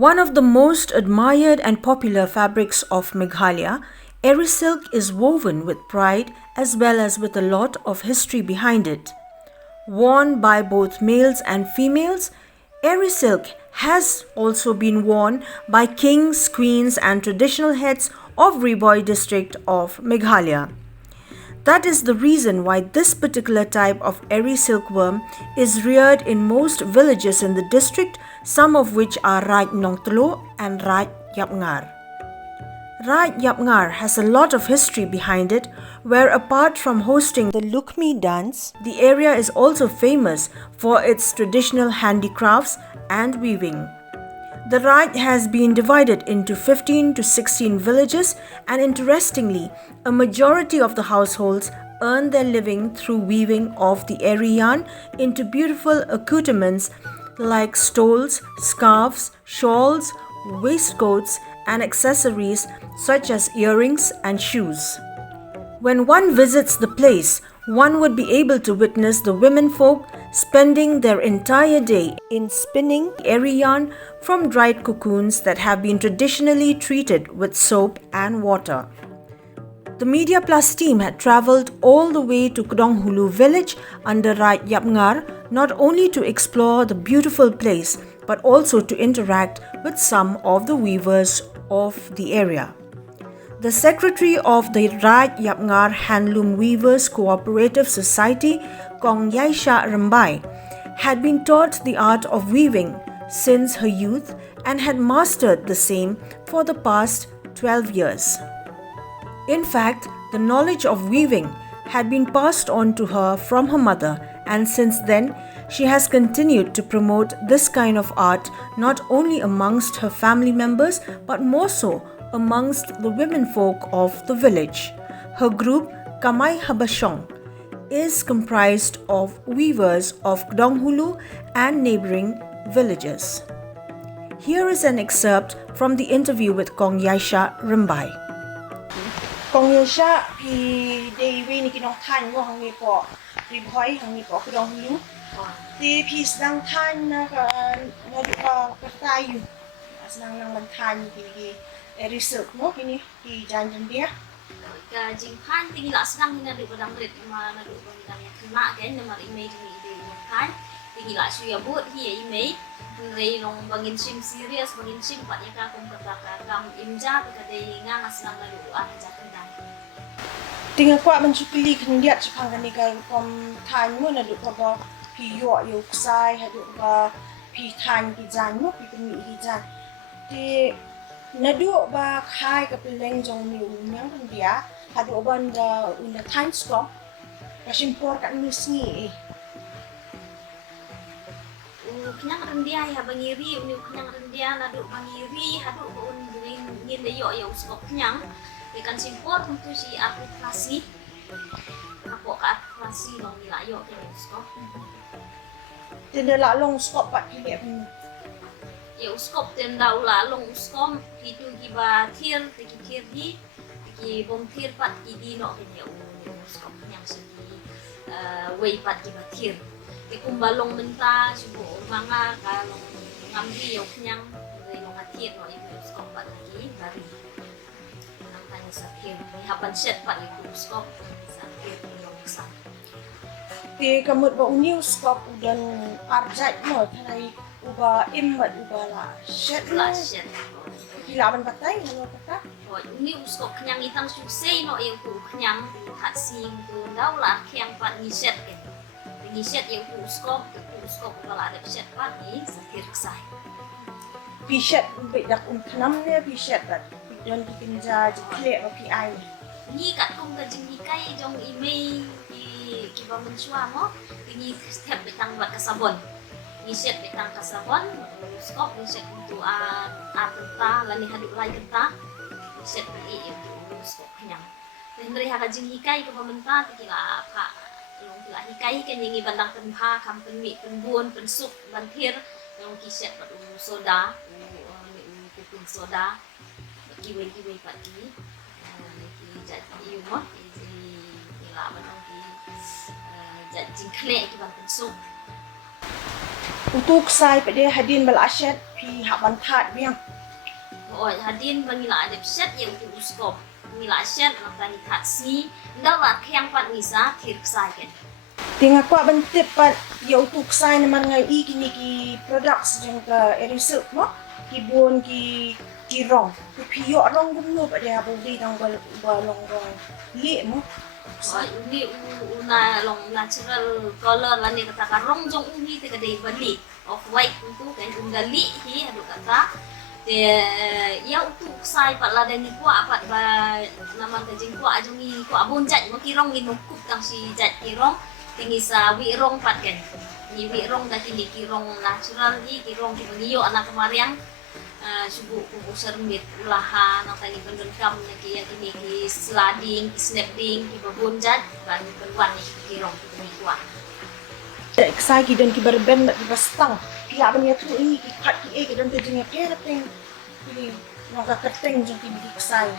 One of the most admired and popular fabrics of Meghalaya, Eri silk is woven with pride as well as with a lot of history behind it. Worn by both males and females, Eri silk has also been worn by kings, queens and traditional heads of BHOI district of Meghalaya. That is the reason why this particular type of Eri silkworm is reared in most villages in the district, some of which are NONGTLUH and Iapngar. Iapngar has a lot of history behind it, where apart from hosting the LUKHI dance, the area is also famous for its traditional handicrafts and weaving. The Raj has been divided into 15 to 16 villages, and interestingly, a majority of the households earn their living through weaving of the Eri yarn into beautiful accouterments like stoles, scarves, shawls, waistcoats and accessories such as earrings and shoes. When one visits the place, one would be able to witness the womenfolk spending their entire day in spinning Eri yarn from dried cocoons that have been traditionally treated with soap and water. The Media Plus team had travelled all the way to NONGTLUH village under Iapngar not only to explore the beautiful place but also to interact with some of the weavers of the area. The secretary of the Iapngar Handloom Weavers Cooperative Society, Yaisha Rambai, had been taught the art of weaving since her youth and had mastered the same for the past 12 years. In fact, the knowledge of weaving had been passed on to her from her mother, and since then, she has continued to promote this kind of art not only amongst her family members but more so amongst the womenfolk of the village. Her group, Kamai Habashong, is comprised of weavers of NONGTLUH and neighboring villages. Here is an excerpt from the interview with Yaisha Rambai. Yaisha, pi dewi ni kinong tan mo hangi po, pi BHOI hangi po NONGTLUH. Ti pi sedang tan na kertayu, sedang nang tan kini Eri silk mo kini di janjan dia. Jinghan tinggi lah senang hina di padang red mana di padang yang kena kan nama email ni di kan tinggi lah suya buat hi email dari long bangin sim serius bangin sim patnya ka kung kata kam imja kadai ngang senang lalu aja kendang. Tinggal kuat mencukli kendiat sepang kani ka kom tan mo na du pa pi yo yo ksai hadu ba pi tan ki jan mo pi kemi hi jan. Ti nadu ba khai ka peleng jong mi unyang kan dia hadu ban da una time stop kasimpor kat misni kenyang rendia ya bangiri uni kenyang rendia nadu bangiri hadu un ngin de yo yo skop kenyang ikan simpor tentu si aplikasi kapok ka aplikasi long nila yo ke skop tidak long skop pat kile ya uskop tenda ula long uskom itu giba tir tir di ki bom tir pat ki di no kenya uskop yang segi wei pat giba tir ki kumbalong menta subo manga kalong ngambi yo kenyang dari long atir no itu uskop pat lagi bari nang tanya sakir ni haban set pat itu uskop sakir long sa ti kamut ba uni uskop udan arjat mo thanai uba immat uba la shet hilaban patay ano kata ni uskop kenyang itang susay no yung tu kenyang hat sing tu daw la kyang pat ni shet ke ni shet yung tu uskop wala ada shet pat ni sakir ksai pi shet be dak kanam ne pi shet dat don dikinja jikle ba pi ai ni kat kong ka jing kai jong email ki ba mensua mo ni step betang buat kasabon ngiset betang kasabon skop ngiset untuk atenta lani haduk lai kenta ngiset beli itu skop kenyang dan dari haka jing hikai ke pemerintah tikila ka long tila hikai kan yang ibandang penha kam penmi penbun pensuk bantir yang kiset padu soda kupin soda kiwe pat ki jat iu mo ila bandang ki jat jing kle ki ban pensuk utuk sai pede hadin bal ashet pi hak ban that biang. Oi hadin banila adep set yang tu skop. Mila set nak tani kat si. Ndak lah yang pat nisa thir sai ken. Tinga kwa ban tip pat yo tu sai na man ngai i kini ki products jeng ka erisil mo ki bon ki rong. Ku pi yo rong gum no pa dia bo di dang ba long li mo. Uni una long natural color lah ni kata karong jong uni te kadai bali of white untuk kan undali hi adu kata te ya untuk sai pat la dan ni kwa pat ba nama ka jing kwa jong ni kwa bonjat mo kirong ni nukup tang si jat kirong tingi sa wi rong pat kan ni wi rong da kini kirong natural ni kirong ki beliau anak kemariang subuh kubu sermit ulahan ang tani pendengkam na kaya kini ki sliding, ki snapding, ki babunjat, ban penwan ni kirong ki kuah. Sai ki dan ki berben mat ki bastang. Ki aban ya tu ini ki kat ki ki dan te jeng pera ting ki no ka keteng jeng ki bi sai.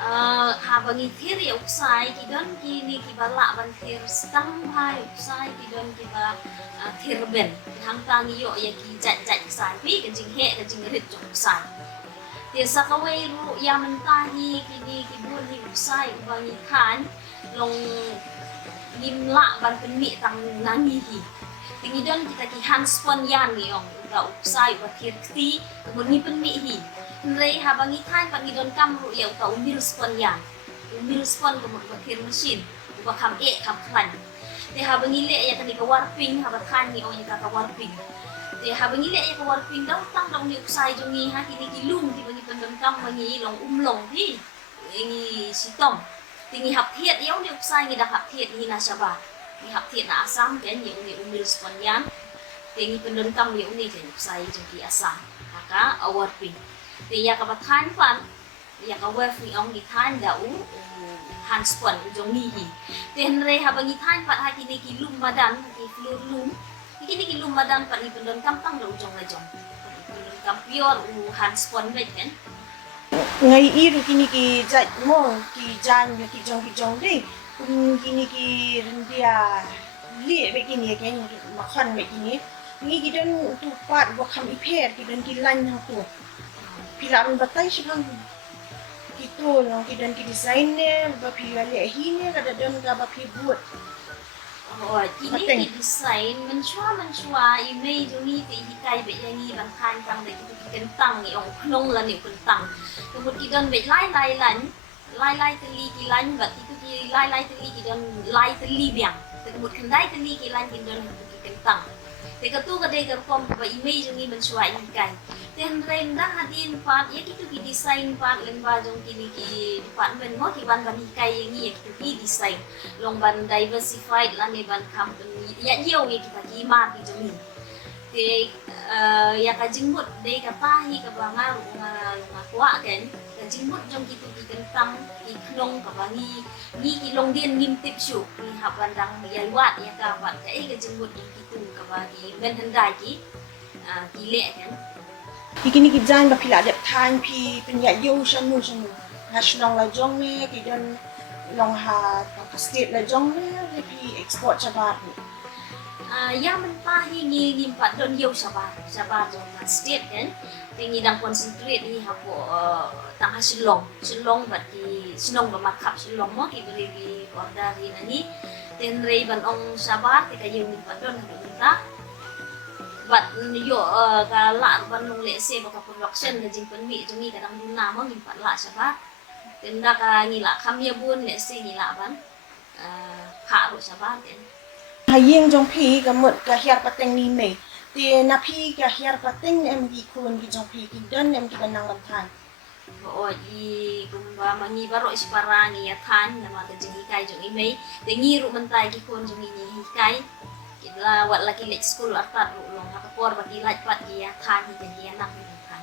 Habang itir ya usai kidon kini kibala ban tir stang hai usai kidon kiba tirben hang tang yo ya ki jat usai pi kajing he kajing rit jong usai tir sakawai ru ya mentahi kini kibun ni usai ubangi kan long limla ban penmi tang nangihi tingidon kita ki handspon yan ni ong uga usai batir kti kemudian penmi hi Nrei habang itan pag ngidon kam ru ya uta umil spon yan. Umil spon kemudian bakir mesin. Uba kam kam klan. Te habang ile ya kani ka warping habat kan ni o ya ka warping. Te habang ile ya ka warping daw tang daw ni usay jong ni ha kini kilung di bani pendon kam mangi long umlong di. Ini sitom. Tingi hap thiet yaw ni usay ni da hap thiet ni na syaba. Ni hap thiet na asam kan ya uni umil spon yan. Tingi pendon kam ya uni kan usay jong ki asam. Haka warping. Dia kabathan pan, dia kawaf ni ong ithan dau handspon ujong nihi. Tenre habang ithan pat haki ni kilum madan, haki flur lum. Hiki ni kilum madan pat ni pendon kampang dau ujong lajong. Pendon kampior handspon bet kan. Ngai iru kini ki jat mo ki jan ki jong dei. Kini ki rendia li be kini kan makan be kini. Ni gidan tu pat bo kham iper gidan ki lan hang tu. Pilaran batay siya bang kito no kidan ki design ne ba pilali hine kada don ka ba pibut. Oh, kini ki design menchua imei juni ti hikai be yang ni bang kan tang de ki kentang ni ong knong la ni kentang. Kemudian kidan be lai teli ki lan ba itu ki lai teli kidan lai teli biang. Kemudian kendai teli ki lan kidan ki kentang. Teka tu kadai kerpom ba imei juni menchua hikai. Then renda hadin part ya kitu ki design part lemba jong kini ki department mo ki ban kai yang ni kitu ki design long ban diversified la ne ban company ya yo ya kita ki ma ki jong ni te ya ka jingbut de ka pahi ka bangar nga kwa kan ka jingbut jong kitu ki kentang ki knong ka bangi ni ki long dien nim tip shu ni haban dang ya wat ya ka wat ka jingbut jong kitu ka bagi ben handai ki le kan. Ikini ki jan ba pila dep tan pi penya yo shanu national la jong ne ki dan long ha ka state la jong ne pi export chabat ya mentahi ni pat don yo sabar jong state kan tingi dang concentrate ni hapo tang Shillong bat ki Shillong ba makap Shillong mo ki beri ki order ni tenrei ban ong sabar tika yo ni pat don ha bat yo ka la ban nung le se baka production na jing penmi jungi kadang duna mo ngimpat la syaba tenda ka ngila kham ya bun le se ngila ban kha ro syaba ten hayeng jong pi ka mut ka hiar pateng ni me te na pi ka hiar pateng em gi kun gi jong pi ki dan em ki nang ban tan o i kumba mangi baro isparang ya than na ma ka jing kai jong imei te ngiru mentai ki kun jong ni hikai la wat laki lek school artat long hakapor bagi laj pat dia than dia nak kan.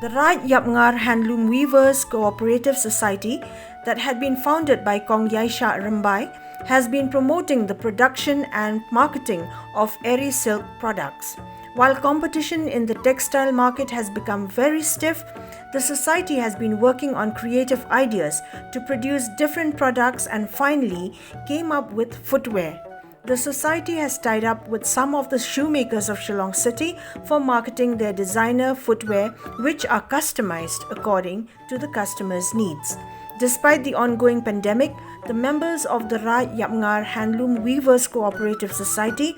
The Iapngar Handloom Weavers Cooperative Society that had been founded by Kong Yaisha Rambai has been promoting the production and marketing of Eri silk products. While competition in the textile market has become very stiff, the society has been working on creative ideas to produce different products and finally came up with footwear. The society has tied up with some of the shoemakers of Shillong city for marketing their designer footwear, which are customized according to the customer's needs. Despite the ongoing pandemic, the members of the Iapngar Handloom Weavers Cooperative Society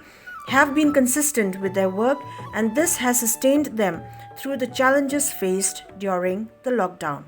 have been consistent with their work, and this has sustained them through the challenges faced during the lockdown.